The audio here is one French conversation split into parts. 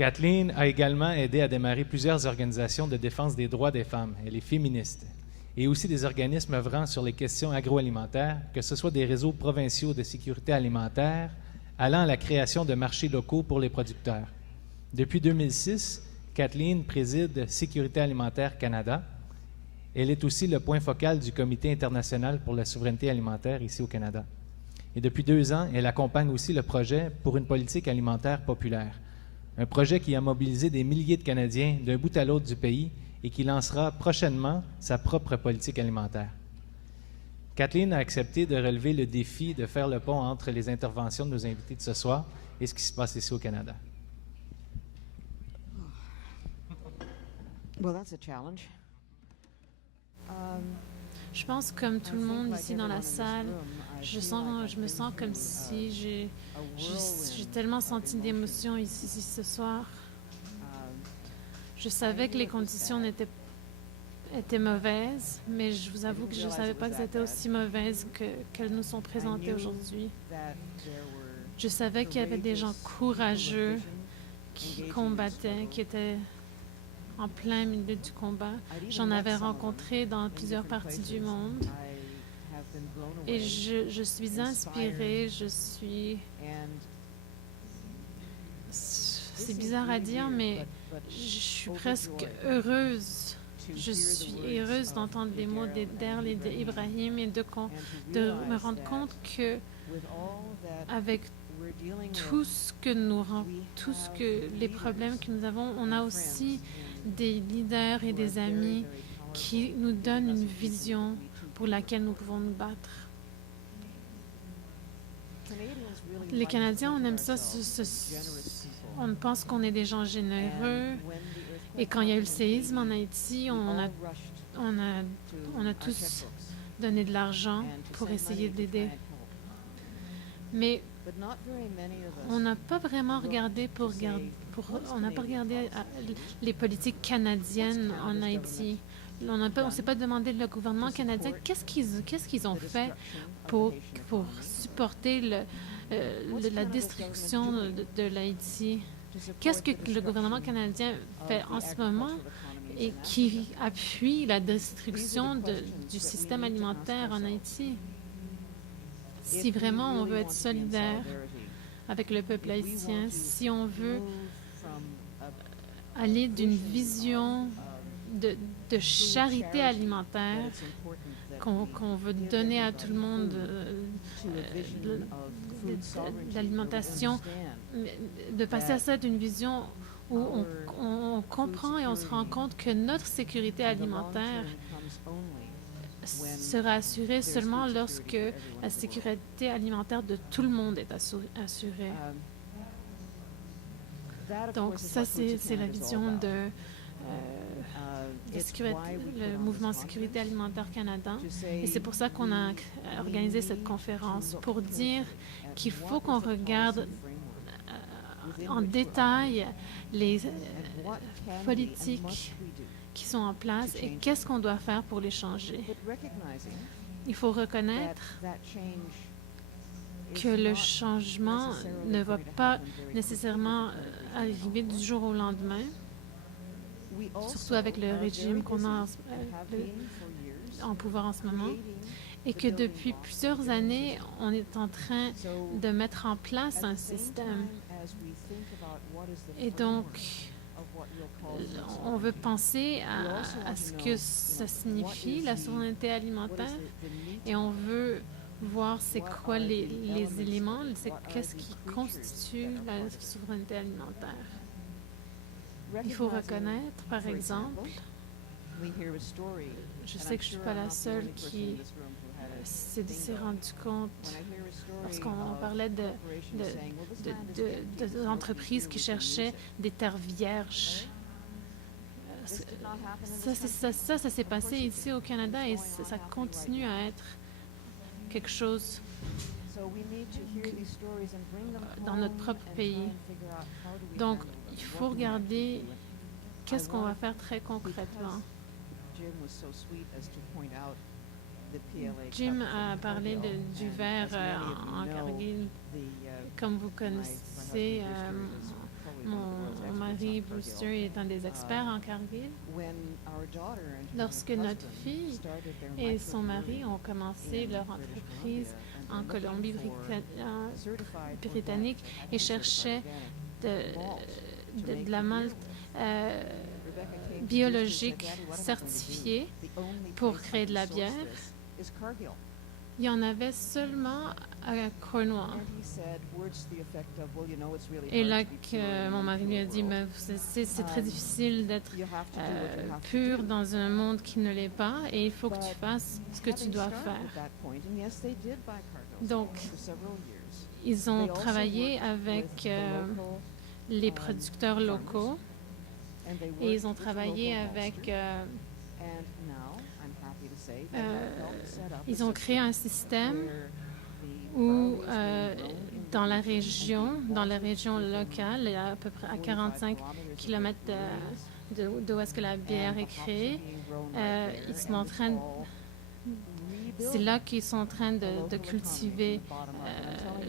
Kathleen a également aidé à démarrer plusieurs organisations de défense des droits des femmes. Elle est féministe. Et aussi des organismes œuvrant sur les questions agroalimentaires, que ce soit des réseaux provinciaux de sécurité alimentaire, allant à la création de marchés locaux pour les producteurs. Depuis 2006, Kathleen préside Sécurité alimentaire Canada. Elle est aussi le point focal du Comité international pour la souveraineté alimentaire ici au Canada. Et depuis 2 ans, elle accompagne aussi le projet pour une politique alimentaire populaire. Un projet qui a mobilisé des milliers de Canadiens d'un bout à l'autre du pays et qui lancera prochainement sa propre politique alimentaire. Kathleen a accepté de relever le défi de faire le pont entre les interventions de nos invités de ce soir et ce qui se passe ici au Canada. Well, that's a challenge. Je pense comme tout le monde ici dans la salle, je me sens comme si j'ai tellement senti d'émotions ici ce soir. Je savais que les conditions étaient mauvaises, mais je vous avoue que je ne savais pas que c'était aussi mauvaises qu'elles nous sont présentées aujourd'hui. Je savais qu'il y avait des gens courageux qui combattaient, qui étaient en plein milieu du combat. J'en avais rencontré dans plusieurs parties du monde. Et je suis inspirée, c'est bizarre à dire, mais je suis presque heureuse. Je suis heureuse d'entendre les mots d'Ederl et d'Ibrahim et de me rendre compte que avec tous les problèmes que nous avons, on a aussi des leaders et des amis qui nous donnent une vision pour laquelle nous pouvons nous battre. Les Canadiens, on aime ça, on pense qu'on est des gens généreux. Et quand il y a eu le séisme en Haïti, on a tous donné de l'argent pour essayer d'aider. Mais on n'a pas vraiment regardé les politiques canadiennes en Haïti. On ne s'est pas demandé le gouvernement canadien qu'est-ce qu'ils ont fait pour supporter la destruction de l'Haïti. Qu'est-ce que le gouvernement canadien fait en ce moment et qui appuie la destruction du système alimentaire en Haïti? Si vraiment on veut être solidaire avec le peuple haïtien, si on veut aller d'une vision de charité alimentaire, qu'on veut donner à tout le monde de l'alimentation, de passer à ça d'une vision où on comprend et on se rend compte que notre sécurité alimentaire sera assurée seulement lorsque la sécurité alimentaire de tout le monde est assurée. Donc ça, c'est la vision le mouvement Sécurité alimentaire Canada. Et c'est pour ça qu'on a organisé cette conférence, pour dire qu'il faut qu'on regarde en détail les politiques qui sont en place et qu'est-ce qu'on doit faire pour les changer. Il faut reconnaître que le changement ne va pas nécessairement arriver du jour au lendemain, surtout avec le régime qu'on a en pouvoir en ce moment, et que depuis plusieurs années, on est en train de mettre en place un système. Et donc, on veut penser à ce que ça signifie, la souveraineté alimentaire, et on veut voir c'est quoi les éléments, qu'est-ce qui constitue la souveraineté alimentaire. Il faut reconnaître, par exemple, je sais que je ne suis pas la seule qui s'est rendu compte, lorsqu'on parlait d'entreprises qui cherchaient des terres vierges. Ça s'est passé ici au Canada et ça continue à être quelque chose dans notre propre pays. Donc, il faut regarder qu'est-ce qu'on va faire très concrètement. Jim a parlé du verre en Cargill. Comme vous connaissez, Mon mari, Brewster, est un des experts en Cargill. Lorsque notre fille et son mari ont commencé leur entreprise en Colombie-Britannique et cherchaient de la malt biologique certifiée pour créer de la bière, il y en avait seulement à Cornwall. Et là que mon mari lui a dit, mais c'est très difficile d'être pur dans un monde qui ne l'est pas et il faut que tu fasses ce que tu dois faire. Donc, ils ont travaillé avec les producteurs locaux et ils ont travaillé avec... ils ont créé un système où, dans la région locale, à peu près à 45 km d'où est-ce que la bière est créée, ils sont en train c'est là qu'ils sont en train de cultiver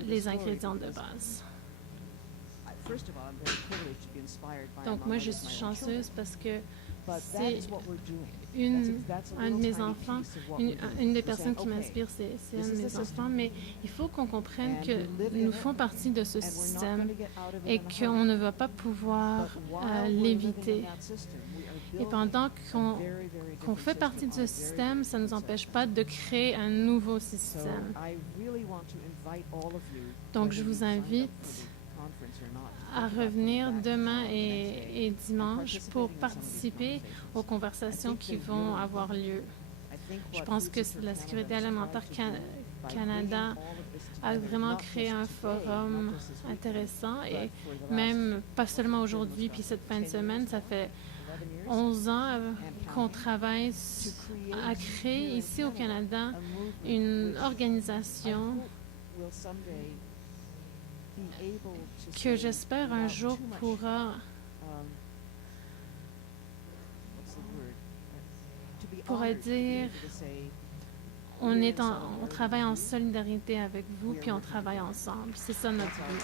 les ingrédients de base. Donc moi, je suis chanceuse parce que c'est un de mes enfants, une des personnes qui m'inspire, c'est un de mes enfants, mais il faut qu'on comprenne que nous faisons partie de ce système et qu'on ne va pas pouvoir l'éviter. Et pendant qu'on fait partie de ce système, ça ne nous empêche pas de créer un nouveau système. Donc, je vous invite à revenir demain et dimanche pour participer aux conversations qui vont avoir lieu. Je pense que la Sécurité alimentaire Canada a vraiment créé un forum intéressant et même pas seulement aujourd'hui puis cette fin de semaine, ça fait 11 ans qu'on travaille à créer ici au Canada une organisation que j'espère un jour pourra dire on travaille en solidarité avec vous puis on travaille ensemble. C'est ça notre but.